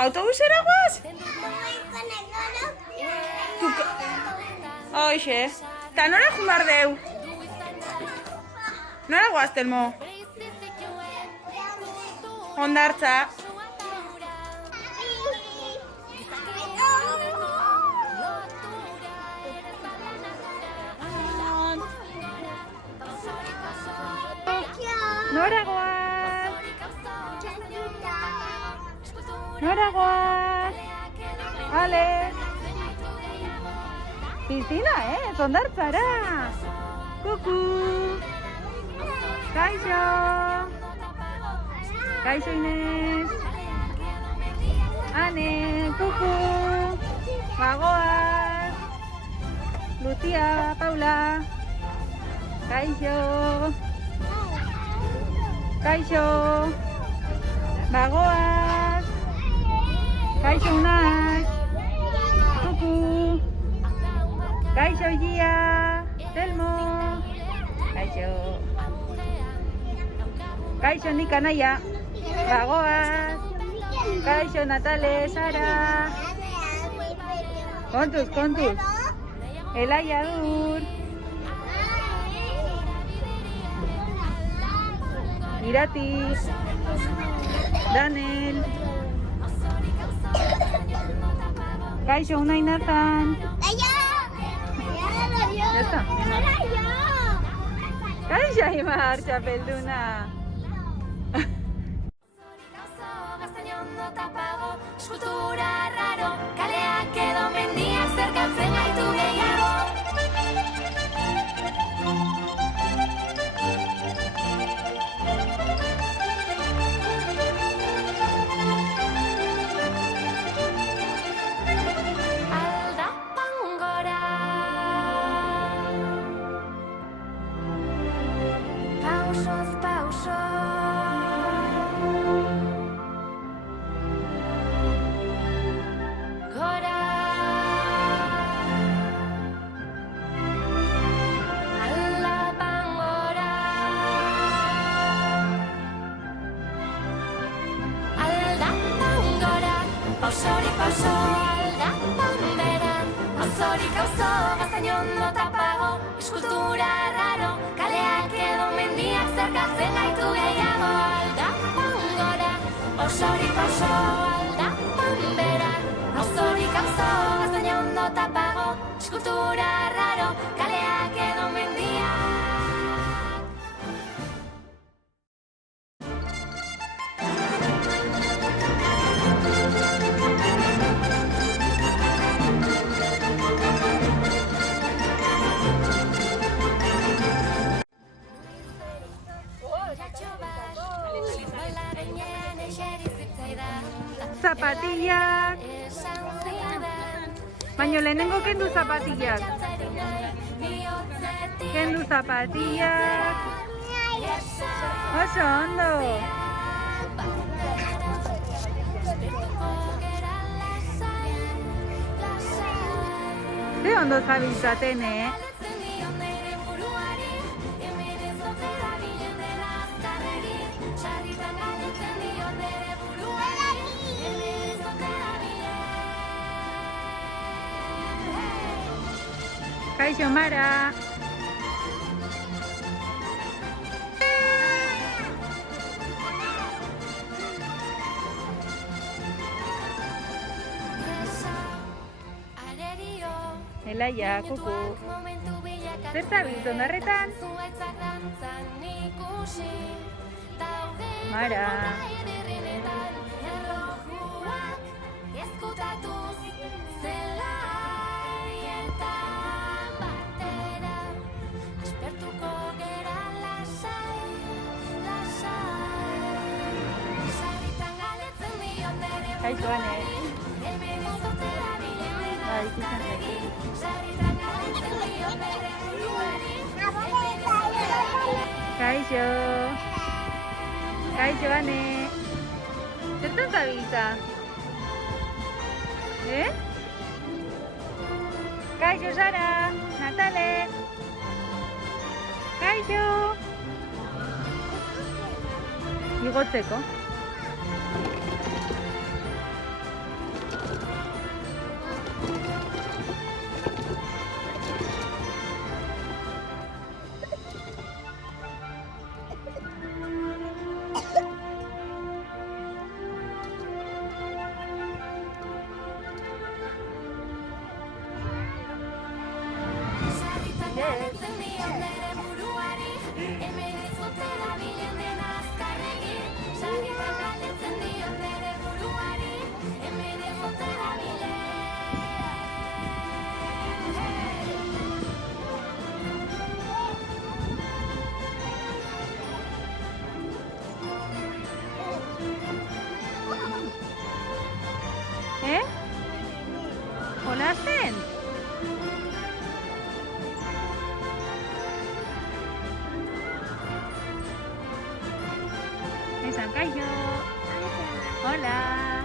Autobusera guaz? Hoxe. Ta nora jumar deu? Nora guaz, Telmo? Hondartza. Nora guaz? Nora guaz? Ale. Piscina, hondartzara. Kuku. Kaixo. Kaixo Inez. Ane, kuku. Bagoaz. Lucia, Paula. Kaixo. Kaixo. Bagoaz. Kaixo Unaz. Kuku. Kaixo Gia. Telmo. Kaixo. Kaixo nik anaia. Bagoaz. Kaixo Natale, Sara. Kontuz, kontuz. Elaia dur. Irati. Daniel. Kaixo Unai Nathan. Ya está. Kaixo Aimar, txapelduna. Eskultura raro, kaleak edo mendiak zerkatzen gaitu gehiago. Aldapan gora, pausoz pauso. Pausorik pauso, aldapan beran. Auzorik auzo, gaztaino ondo tapago. Eskultura raro, kaleak edo mendiak zerkatzen gaitu gehiago. Aldapan gora, pausorik pauso, aldapan beran. Auzorik auzo, gaztaino ondo tapago. Eskultura raro, kaleak edo mendiak. Zapatillak. Baina lehenengo kendu zapatillak. Kendu zapatillak. Oso ondo. Ze ondo zabiltzaten, Kaixo Mara. Elaia, kuku. Zer zabiltz ondarretan? Mara. Kaixo Ane. Bai, izan zaitu. Kaixo. Kaixo Ane. Zertan zabiltza? Kaixo Sara. Natale. Kaixo. Igotzeko. diot nere buruari, hemen ez dute dabilen dena azkar egin. Sarritan galdetzen diot nere buruari, hemen ez dute dabilen. Jolasten? Esan kaixo. Hola.